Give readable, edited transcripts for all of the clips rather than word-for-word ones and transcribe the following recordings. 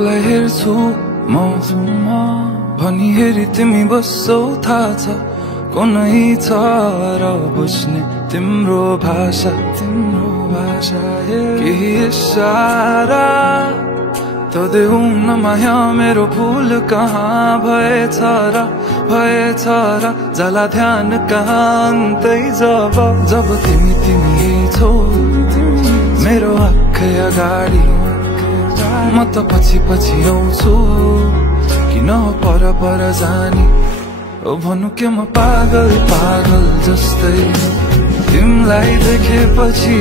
तँलाई हेर्छु म भनी हेरी तिमी बस्छौ थाहा छ कुनै छ र बुझ्ने तिम्रो भाषा केही इशारा त देऊ न माया मेरो भूल कहाँ भएछ र जाला ध्यान कहाँ अन्तै जब तिमी छौ मेरो आँखै अगाडि म त पछि आउँछु किन पर जानी ओ भन्नु के म पागल जस्तै तिमीलाई देखेपछि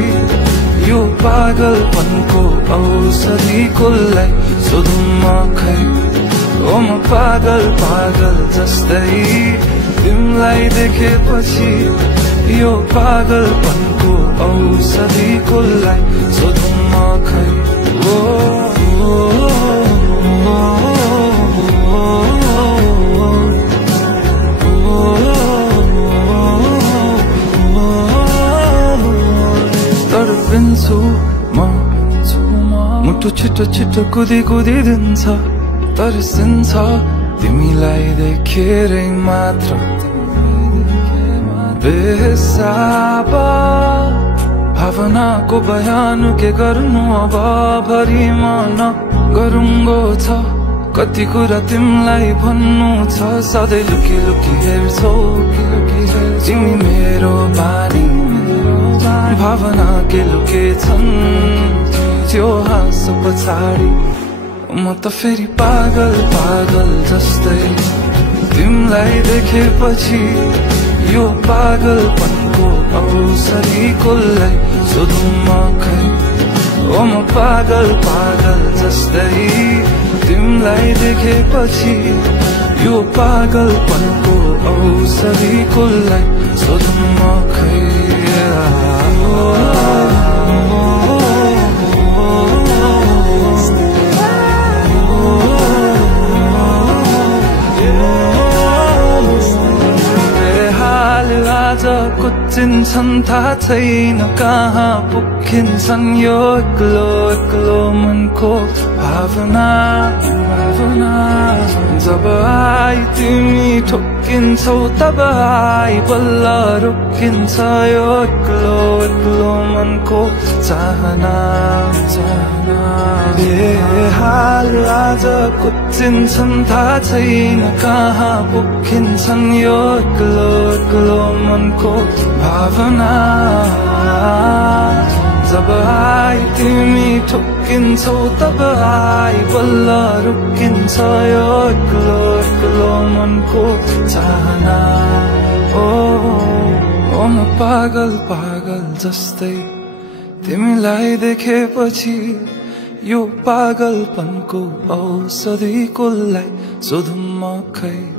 यो पागलपनको औषधि कसलाई सोधौँ म खै ओ म पागल जस्तै तिमीलाई देखेपछि यो पागलपनको औषधि कसलाई सोधौँ म खै तडपिन्छु म मुटु छिटो कुदी दिन्छ तर्सिन्छ तिमीलाई देखेरै मात्र बेहिसाब भावनाको बयान के गर्नु अब भरि मन गरुङ्गो छ कति कुरा तिमीलाई भन्नु छ सधैँ लुकी हेर्छौ तिमी मेरो बानी भावना के लुकेछन् त्यो हाँसो पछाडि म त फेरि पागल जस्तै तिमीलाई देखेपछि यो पागलपनको औषधि कसलाई सोधौँ म खै ओ म पागल जस्तै तिमीलाई देखेपछि यो पागलपनको औषधि कसलाई सोधौँ म खै आज कुचिन्छन् थाहा छैन कहाँ पुगिन्छन् यो एक्लो मनको भावना जब आई तिमी ठोकिन्छौ तब आई बल्ल रोकिन्छ यो एक्लो मनको चाहना बेहाल आज कुचिन्छन् थाहा छैन कहाँ पुगिन्छन् यो एक्लो मनको भावना जब आई तिमी ठोकिन्छौ तब आई बल्ल रुकिन्छ यो एक्लो मनको चाहना ओ म पागल जस्तै तिमीलाई देखेपछि यो पागलपनको औषधि कसलाई सोधौँ म खै